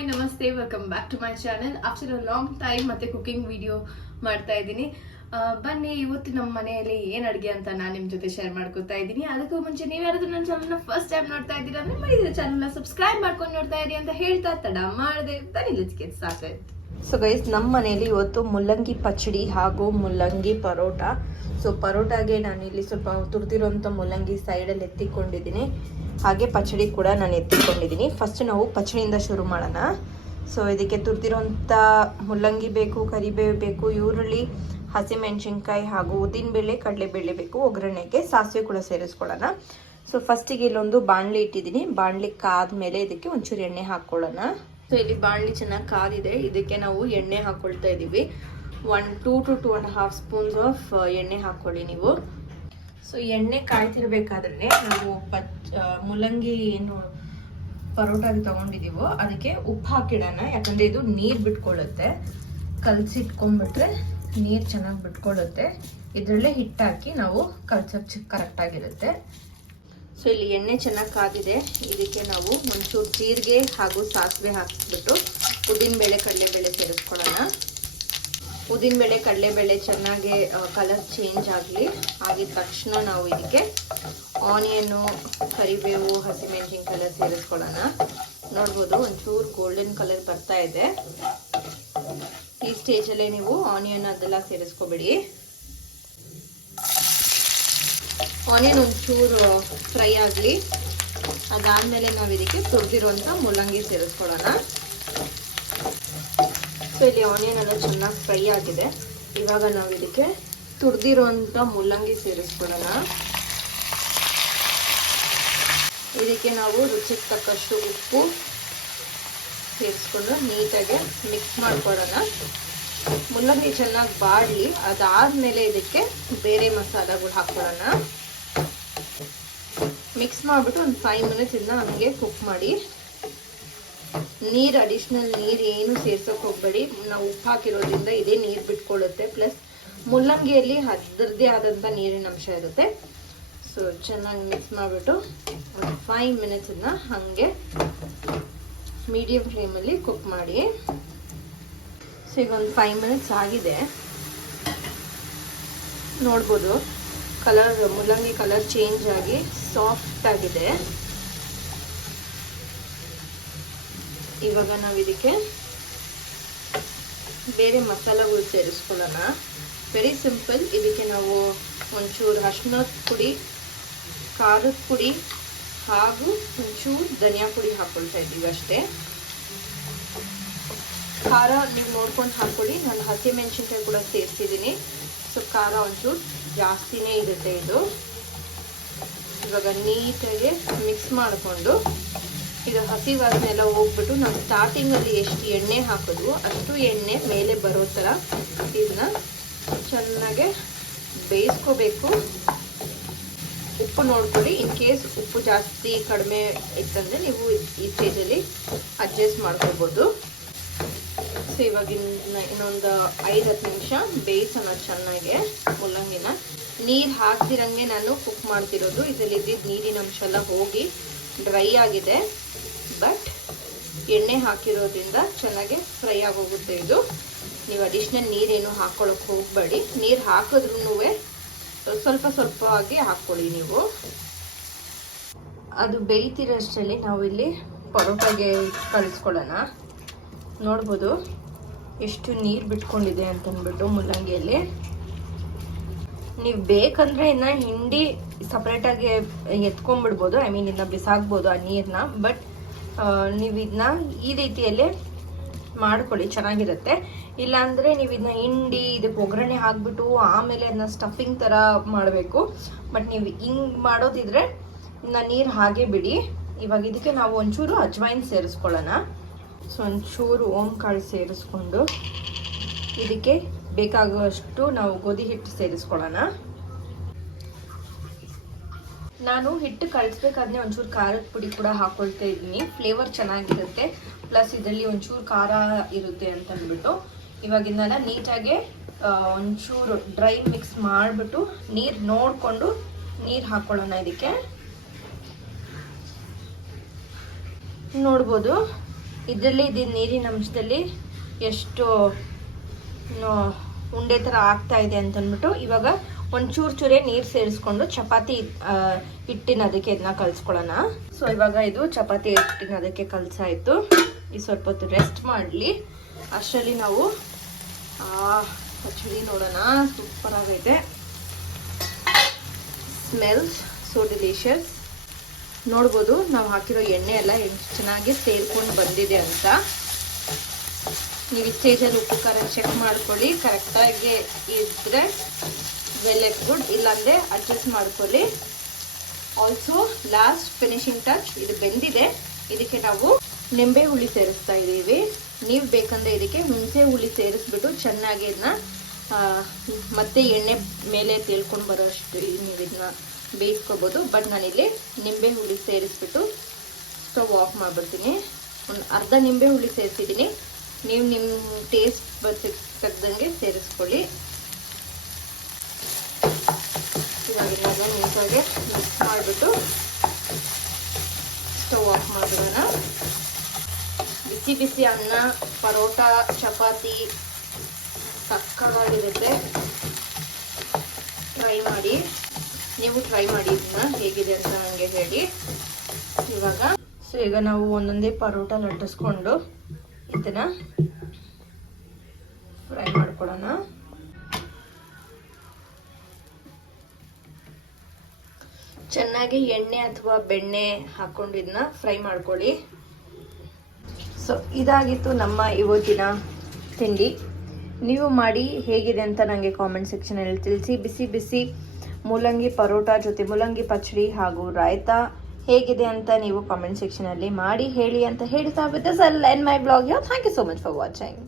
Hi, ನಮಸ್ತೆ welcome back to my channel after a long time ಮತ್ತೆ cooking video ಮಾಡ್ತಾ ಇದ್ದೀನಿ. ಬನ್ನಿ, ಇವತ್ತು ನಮ್ಮ ಮನೆಯಲ್ಲಿ ಏನ್ ಅಡುಗೆ ಅಂತ ನಾನು ನಿಮ್ ಜೊತೆ ಶೇರ್ ಮಾಡ್ಕೊತಾ ಇದ್ದೀನಿ. ಅದಕ್ಕೂ ಮುಂಚೆ ನೀವು ಯಾರಾದ್ರೂ ನನ್ನ ಚಾನಲ್ನ ಫಸ್ಟ್ ಟೈಮ್ ನೋಡ್ತಾ ಇದ್ದೀರಾ ಅಂದ್ರೆ ಚಾನಲ್ನ ಸಬ್ಸ್ಕ್ರೈಬ್ ಮಾಡ್ಕೊಂಡು ನೋಡ್ತಾ ಇರಿ ಅಂತ ಹೇಳ್ತಾ ತಡ ಮಾಡದೆ. ಬನ್ನಿ ಲೆಟ್ಸ್ ಸೊ ಗೈಸ್ ನಮ್ಮ ಮನೆಯಲ್ಲಿ ಇವತ್ತು ಮುಲ್ಲಂಗಿ ಪಚಡಿ ಹಾಗೂ ಮುಲ್ಲಂಗಿ ಪರೋಟ. ಸೊ ಪರೋಟಾಗೆ ಇಲ್ಲಿ ಸ್ವಲ್ಪ ತುರ್ದಿರುವಂಥ ಮುಲ್ಲಂಗಿ ಸೈಡಲ್ಲಿ ಎತ್ತಿಕೊಂಡಿದ್ದೀನಿ. ಹಾಗೆ ಪಚಡಿ ಕೂಡ ನಾನು ಎತ್ತಿಕೊಂಡಿದ್ದೀನಿ. ಫಸ್ಟ್ ನಾವು ಪಚಡಿಯಿಂದ ಶುರು ಮಾಡೋಣ. ಸೊ ಇದಕ್ಕೆ ತುರ್ದಿರುವಂಥ ಮುಲ್ಲಂಗಿ ಬೇಕು, ಕರಿಬೇವು ಬೇಕು, ಈರುಳ್ಳಿ, ಹಸಿಮೆಣಸಿನ್ಕಾಯಿ ಹಾಗೂ ಉದ್ದಿನಬೇಳೆ, ಕಡಲೆಬೇಳೆ ಬೇಕು. ಒಗ್ಗರಣೆಗೆ ಸಾಸಿವೆ ಕೂಡ ಸೇರಿಸ್ಕೊಳ್ಳೋಣ. ಸೊ ಫಸ್ಟಿಗೆ ಇಲ್ಲೊಂದು ಬಾಣಲಿ ಇಟ್ಟಿದ್ದೀನಿ. ಬಾಣಲಿ ಕಾದ್ಮೇಲೆ ಇದಕ್ಕೆ ಒಂಚೂರು ಎಣ್ಣೆ ಹಾಕ್ಕೊಳ್ಳೋಣ. ಸೊ ಇಲ್ಲಿ ಬಾಣಲಿ ಚೆನ್ನಾಗಿ ಕಾದಿದೆ. ಇದಕ್ಕೆ ನಾವು ಎಣ್ಣೆ ಹಾಕ್ಕೊಳ್ತಾ ಇದ್ದೀವಿ one two to two and half spoons of ಎಣ್ಣೆ ಹಾಕ್ಕೊಳ್ಳಿ ನೀವು. ಸೊ ಎಣ್ಣೆ ಕಾಯ್ತಿರ್ಬೇಕಾದ್ರೆ ನಾವು ಪಚ್ ಮೂಲಂಗಿ ಏನು ಪರೋಟಾಗಿ ತಗೊಂಡಿದೀವೋ ಅದಕ್ಕೆ ಉಪ್ಪು ಹಾಕಿಡೋಣ. ಯಾಕಂದ್ರೆ ಇದು ನೀರು ಬಿಟ್ಕೊಳ್ಳುತ್ತೆ. ಕಲ್ಸಿಟ್ಕೊಂಡ್ಬಿಟ್ರೆ ನೀರು ಚೆನ್ನಾಗಿ ಬಿಟ್ಕೊಳ್ಳುತ್ತೆ. ಇದರಲ್ಲೇ ಹಿಟ್ಟಾಕಿ ನಾವು ಕಲ್ಸೋಕ್ಕೆ ಕರೆಕ್ಟ್ ಆಗಿರುತ್ತೆ. ಸೊ ಇಲ್ಲಿ ಎಣ್ಣೆ ಚೆನ್ನಾಗಿ ಕಾದಿದೆ ಇದಕ್ಕೆ ನಾವು ಒಂಚೂರು ಜೀರಿಗೆ ಹಾಗೂ ಸಾಸಿವೆ ಹಾಕಿಬಿಟ್ಟು ಉದ್ದಿನಬೇಳೆ ಕಡಲೆಬೇಳೆ ಸೇರಿಸ್ಕೊಳ್ಳೋಣ. ಉದ್ದಿನಬೇಳೆ ಕಡಲೆಬೇಳೆ ಚೆನ್ನಾಗಿ ಕಲರ್ ಚೇಂಜ್ ಆಗಲಿ, ಆಗಿದ ತಕ್ಷಣ ನಾವು ಇದಕ್ಕೆ ಆನಿಯನ್ನು ಕರಿಬೇವು ಹಸಿಮೆಣಸಿನ ಕಲರ್ ಸೇರಿಸ್ಕೊಳ್ಳೋಣ. ನೋಡ್ಬೋದು, ಒಂಚೂರು ಗೋಲ್ಡನ್ ಕಲರ್ ಬರ್ತಾ ಇದೆ. ಈ ಸ್ಟೇಜಲ್ಲೇ ನೀವು ಆನಿಯನ್ ಅದೆಲ್ಲ ಸೇರಿಸ್ಕೊಬೇಡಿ. ಆನಿಯನ್ ಒಂಚೂರು ಫ್ರೈ ಆಗಲಿ. ಅದಾದಮೇಲೆ ನಾವು ಇದಕ್ಕೆ ತುರಿದಿರುವಂಥ ಮೂಲಂಗಿ ಸೇರಿಸ್ಕೊಳ್ಳೋಣ ಸೊ ಇಲ್ಲಿ ಆನಿಯನ್ ಎಲ್ಲ ಚೆನ್ನಾಗಿ ಫ್ರೈ ಆಗಿದೆ. ಇವಾಗ ನಾವು ಇದಕ್ಕೆ ತುರಿದಿರುವಂಥ ಮೂಲಂಗಿ ಸೇರಿಸ್ಕೊಳ್ಳೋಣ ಇದಕ್ಕೆ ನಾವು ರುಚಿಗೆ ತಕ್ಕಷ್ಟು ಉಪ್ಪು ಸೇರಿಸ್ಕೊಂಡು ನೀಟಾಗಿ ಮಿಕ್ಸ್ ಮಾಡ್ಕೊಳ್ಳೋಣ ಮೂಲಂಗಿ ಚೆನ್ನಾಗಿ ಬಾಡಲಿ, ಅದಾದಮೇಲೆ ಇದಕ್ಕೆ ಬೇರೆ ಮಸಾಲೆಗಳು ಹಾಕ್ಕೊಳ್ಳೋಣ ಮಿಕ್ಸ್ ಮಾಡಿಬಿಟ್ಟು ಒಂದು ಫೈವ್ ಮಿನಿಟ್ಸ್ ಇಂದ ಕುಕ್ ಮಾಡಿ. ನೀರು ಅಡಿಷ್ನಲ್ ನೀರು ಏನು ಸೇರ್ಸೋಕೆ ಹೋಗಬೇಡಿ. ನಾವು ಉಪ್ಪು ಹಾಕಿರೋದ್ರಿಂದ ಇದೇ ನೀರು ಬಿಟ್ಕೊಳ್ಳುತ್ತೆ ಪ್ಲಸ್ ಮುಲ್ಲಂಗಿಯಲ್ಲಿ ಅದರದ್ದೇ ಆದಂಥ ನೀರಿನ ಅಂಶ ಇರುತ್ತೆ. ಸೊ ಚೆನ್ನಾಗಿ ಮಿಕ್ಸ್ ಮಾಡಿಬಿಟ್ಟು ಒಂದು ಫೈವ್ ಮಿನಿಟ್ಸನ್ನ ಹಾಗೆ ಮೀಡಿಯಮ್ ಫ್ಲೇಮಲ್ಲಿ ಕುಕ್ ಮಾಡಿ. ಸೊ ಈಗ ಒಂದು ಫೈವ್ ಮಿನಿಟ್ಸ್ ಆಗಿದೆ. ನೋಡ್ಬೋದು. ಕಲರ್, ಮುಲ್ಲಂಗಿ ಕಲರ್ ಚೇಂಜ್ ಆಗಿ ಸಾಫ್ಟ್ ಆಗಿದೆ. ಇವಾಗ ನಾವು ಇದಕ್ಕೆ ಬೇರೆ ಮಸಾಲೆಗಳು ಸೇರಿಸ್ಕೊಳ್ಳೋಣ. ವೆರಿ ಸಿಂಪಲ್ ಇದಕ್ಕೆ ನಾವು ಒಂಚೂರು ಅರಿಶಿನದ ಪುಡಿ, ಖಾರದ ಪುಡಿ ಹಾಗೂ ಒಂಚೂರು ಧನಿಯಾ ಪುಡಿ ಹಾಕ್ಕೊಳ್ತಾ ಇದ್ದೀವಿ ಅಷ್ಟೇ. ಖಾರ ನೀವು ನೋಡ್ಕೊಂಡು ಹಾಕ್ಕೊಳ್ಳಿ ನಾನು ಹಸಿಮೆಣಸಿನ್ಕಾಯಿ ಕೂಡ ಸೇರಿಸಿದ್ದೀನಿ. ಸೊ ಖಾರ ಒಂಚೂರು ಜಾಸ್ತಿನೇ ಇರುತ್ತೆ ಇದು. ಇವಾಗ ನೀಟಾಗಿ ಮಿಕ್ಸ್ ಮಾಡಿಕೊಂಡು ಇದು ಹಸಿ ವಾಸನೆ ಹೋಗ್ಬಿಟ್ಟು ನಾವು ಸ್ಟಾರ್ಟಿಂಗಲ್ಲಿ ಎಷ್ಟು ಎಣ್ಣೆ ಹಾಕಿದ್ವು ಅಷ್ಟು ಎಣ್ಣೆ ಮೇಲೆ ಬರೋ ಥರ ಇದನ್ನ ಚೆನ್ನಾಗೆ ಬೇಯಿಸ್ಕೋಬೇಕು. ಉಪ್ಪು ನೋಡ್ಕೊಳ್ಳಿ ಇನ್ ಕೇಸ್ ಉಪ್ಪು ಜಾಸ್ತಿ ಕಡಿಮೆ ಇತ್ತಂದರೆ ನೀವು ಈ ಸ್ಟೇಜಲ್ಲಿ ಅಡ್ಜಸ್ಟ್ ಮಾಡ್ಕೋಬೋದು ಸೊ ಇವಾಗ ಇನ್ನು ಇನ್ನೊಂದು ಐದು ಹತ್ತು ನಿಮಿಷ ಬೇಯಿಸೋಣ ಚೆನ್ನಾಗೆ ಮೂಲಂಗಿನ ನೀರು ಹಾಕ್ತಿರಂಗೆ ನಾನು ಕುಕ್ ಮಾಡ್ತಿರೋದು. ಇದರಲ್ಲಿ ಇದ್ದಿದ್ದು ನೀರಿನ ಅಂಶ ಎಲ್ಲ ಹೋಗಿ ಡ್ರೈ ಆಗಿದೆ. ಬಟ್ ಎಣ್ಣೆ ಹಾಕಿರೋದ್ರಿಂದ ಚೆನ್ನಾಗಿ ಫ್ರೈ ಆಗೋಗುತ್ತೆ ಇದು. ನೀವು ಅಡಿಷ್ನಲ್ ನೀರೇನು ಹಾಕ್ಕೊಳಕ್ಕೆ ಹೋಗಬೇಡಿ. ನೀರು ಹಾಕಿದ್ರೂ ಸ್ವಲ್ಪ ಸ್ವಲ್ಪವಾಗಿ ಹಾಕ್ಕೊಳ್ಳಿ ನೀವು. ಅದು ಬೇಯ್ತಿರೋಷ್ಟರಲ್ಲಿ ನಾವು ಇಲ್ಲಿ ಪರೋಟಾಗೆ ಕಲಿಸ್ಕೊಳ್ಳೋಣ ನೋಡ್ಬೋದು. ಎಷ್ಟು ನೀರು ಬಿಟ್ಕೊಂಡಿದೆ ಅಂತಂದ್ಬಿಟ್ಟು ಮುಲ್ಲಂಗಿಯಲ್ಲಿ. ನೀವು ಬೇಕಂದ್ರೆ ಇನ್ನ ಹಿಂಡಿ ಸಪ್ರೇಟಾಗಿ ಎತ್ಕೊಂಡ್ಬಿಡ್ಬೋದು. ಐ ಮೀನ್ ಇದನ್ನ ಬಿಸಾಕ್ಬೋದು ಆ ನೀರನ್ನ ಬಟ್ ನೀವು ಇದನ್ನ ಈ ರೀತಿಯಲ್ಲಿ ಮಾಡ್ಕೊಳ್ಳಿ, ಚೆನ್ನಾಗಿರುತ್ತೆ. ಇಲ್ಲಾಂದರೆ ನೀವು ಇದನ್ನ ಹಿಂಡಿ ಇದಕ್ಕೆ ಒಗ್ಗರಣೆ ಹಾಕ್ಬಿಟ್ಟು ಆಮೇಲೆ ಅದನ್ನ ಸ್ಟಫಿಂಗ್ ಥರ ಮಾಡಬೇಕು. ಬಟ್ ನೀವು ಹಿಂಗೆ ಮಾಡೋದಿದ್ರೆ ಇನ್ನು ನೀರು ಹಾಗೆ ಬಿಡಿ. ಇವಾಗ ಇದಕ್ಕೆ ನಾವು ಒಂಚೂರು ಅಜ್ವೈನ್ ಸೇರಿಸ್ಕೊಳ್ಳೋಣ. ಸೊ ಒಂಚೂರು ಓಂ ಕಾಳು ಸೇರಿಸ್ಕೊಂಡು ಇದಕ್ಕೆ ಬೇಕಾಗುವಷ್ಟು ನಾವು ಗೋಧಿ ಹಿಟ್ಟು ಸೇರಿಸ್ಕೊಳ್ಳೋಣ. ನಾನು ಹಿಟ್ಟು ಕಳಿಸ್ಬೇಕಾದ್ರೆ ಒಂಚೂರು ಖಾರದ ಪುಡಿ ಕೂಡ ಹಾಕೊಳ್ತಾ ಇದ್ದೀನಿ. ಫ್ಲೇವರ್ ಚೆನ್ನಾಗಿರುತ್ತೆ. ಪ್ಲಸ್ ಇದರಲ್ಲಿ ಒಂಚೂರು ಖಾರ ಇರುತ್ತೆ ಅಂತ ಅಂದ್ಬಿಟ್ಟು ಇವಾಗ ನೀಟಾಗೆ ಒಂಚೂರು ಡ್ರೈ ಮಿಕ್ಸ್ ಮಾಡಿಬಿಟ್ಟು ನೀರು ನೋಡಿಕೊಂಡು ನೀರು ಹಾಕ್ಕೊಳ್ಳೋಣ ಇದಕ್ಕೆ. ನೋಡ್ಬೋದು. ಇದರಲ್ಲಿ ಇದು ನೀರಿನ ಅಂಶದಲ್ಲಿ ಎಷ್ಟು ಉಂಡೆ ಥರ ಆಗ್ತಾ ಇದೆ ಅಂತ ಅಂದ್ಬಿಟ್ಟು ಇವಾಗ ಒಂಚೂರು ಚೂರೇ ನೀರು ಸೇರಿಸ್ಕೊಂಡು ಚಪಾತಿ ಹಿಟ್ಟಿನ ಅದಕ್ಕೆ ಇದನ್ನ ಕಲ್ಸ್ಕೊಳ್ಳೋಣ. ಸೊ ಇವಾಗ ಇದು ಚಪಾತಿ ಹಿಟ್ಟಿನ ಅದಕ್ಕೆ ಕಲ್ಸಾಯಿತು ಈ ಸ್ವಲ್ಪ ಹೊತ್ತು ರೆಸ್ಟ್ ಮಾಡಲಿ. ಅಷ್ಟರಲ್ಲಿ ನಾವು ಪಚಡಿ ನೋಡೋಣ. ಸೂಪರ್ ಆಗೈತೆ. ಸ್ಮೆಲ್ಸ್ ಸೋ ಡಿಲಿಷಿಯಸ್ ನೋಡ್ಬೋದು, ನಾವು ಹಾಕಿರೋ ಎಣ್ಣೆ ಎಲ್ಲ ಎಷ್ಟು ಚೆನ್ನಾಗಿ ಸೇರ್ಕೊಂಡು ಬಂದಿದೆ ಅಂತ. ನೀವು ಈ ಸ್ಟೇಜಲ್ಲಿ ಉಪ್ಪು, ಖಾರ ಚೆಕ್ ಮಾಡ್ಕೊಳ್ಳಿ. ಕರೆಕ್ಟಾಗಿ ಇದ್ದರೆ ವೆಲ್ ಎಟ್ ಗುಡ್ ಇಲ್ಲಾಂದರೆ ಅಡ್ಜಸ್ಟ್ ಮಾಡ್ಕೊಳ್ಳಿ. ಆಲ್ಸೋ ಲಾಸ್ಟ್ ಫಿನಿಶಿಂಗ್ ಟಚ್ ಇದು ಬೆಂದಿದೆ. ಇದಕ್ಕೆ ನಾವು ನಿಂಬೆ ಹುಳಿ ಸೇರಿಸ್ತಾ ಇದ್ದೀವಿ. ನೀವು ಬೇಕಂದ್ರೆ ಇದಕ್ಕೆ ಹುಣಸೆ ಹುಳಿ ಸೇರಿಸ್ಬಿಟ್ಟು ಚೆನ್ನಾಗಿ ಇದನ್ನ ಮತ್ತೆ ಎಣ್ಣೆ ಮೇಲೆ ತೇಳ್ಕೊಂಡು ಬರೋ ಅಷ್ಟು ನೀವು ಇದನ್ನ ಬೇಯಿಸ್ಕೋಬೋದು. ಬಟ್ ನಾನಿಲ್ಲಿ ನಿಂಬೆ ಹುಳಿ ಸೇರಿಸ್ಬಿಟ್ಟು ಸ್ಟವ್ ಆಫ್ ಮಾಡಿಬಿಡ್ತೀನಿ. ಒಂದು ಅರ್ಧ ನಿಂಬೆ ಹುಳಿ ಸೇರಿಸಿದ್ದೀನಿ. ನೀವು ನಿಮ್ಮ ಟೇಸ್ಟ್ ತಕ್ಕಂಗೆ ಸೇರಿಸ್ಕೊಳ್ಳಿ. ಇವಾಗ ನೀಟಾಗಿ ಮಿಕ್ಸ್ ಮಾಡಿಬಿಟ್ಟು ಸ್ಟವ್ ಆಫ್ ಮಾಡಿಬಿಡೋಣ. ಬಿಸಿ ಬಿಸಿ ಅನ್ನ, ಪರೋಟ, ಚಪಾತಿ ಸಕ್ಕತ್ತಾಗಿರುತ್ತೆ. ಟ್ರೈ ಮಾಡಿ. ನೀವು ಟ್ರೈ ಮಾಡಿ, ಇದನ್ನ ಹೇಗಿದೆ ಅಂತ ನನಗೆ ಹೇಳಿ. ಇವಾಗ ಸೊ ಈಗ ನಾವು ಒಂದೊಂದೇ ಪರೋಟ ಲಟ್ಟಿಸ್ಕೊಂಡು ಇದನ್ನ ಫ್ರೈ ಮಾಡ್ಕೊಳ್ಳೋಣ ಚೆನ್ನಾಗಿ ಎಣ್ಣೆ ಅಥವಾ ಬೆಣ್ಣೆ ಹಾಕೊಂಡು ಇದನ್ನ ಫ್ರೈ ಮಾಡ್ಕೊಳ್ಳಿ. ಸೊ ಇದಾಗಿತ್ತು ನಮ್ಮ ಇವತ್ತಿನ ತಿಂಡಿ. ನೀವು ಮಾಡಿ ಹೇಗಿದೆ ಅಂತ ನನಗೆ ಕಾಮೆಂಟ್ ಸೆಕ್ಷನಲ್ಲಿ ತಿಳಿಸಿ. ಬಿಸಿ ಬಿಸಿ ಮೂಲಂಗಿ ಪರೋಟ ಜೊತೆ ಮೂಲಂಗಿ ಪಚ್ಚಡಿ ಹಾಗೂ ರಾಯ್ತಾ ಹೇಗಿದೆ ಅಂತ ನೀವು ಕಾಮೆಂಟ್ ಸೆಕ್ಷನಲ್ಲಿ ಮಾಡಿ ಹೇಳಿ ಅಂತ ಹೇಳ್ತಾ with this end my blog you thank you so much for watching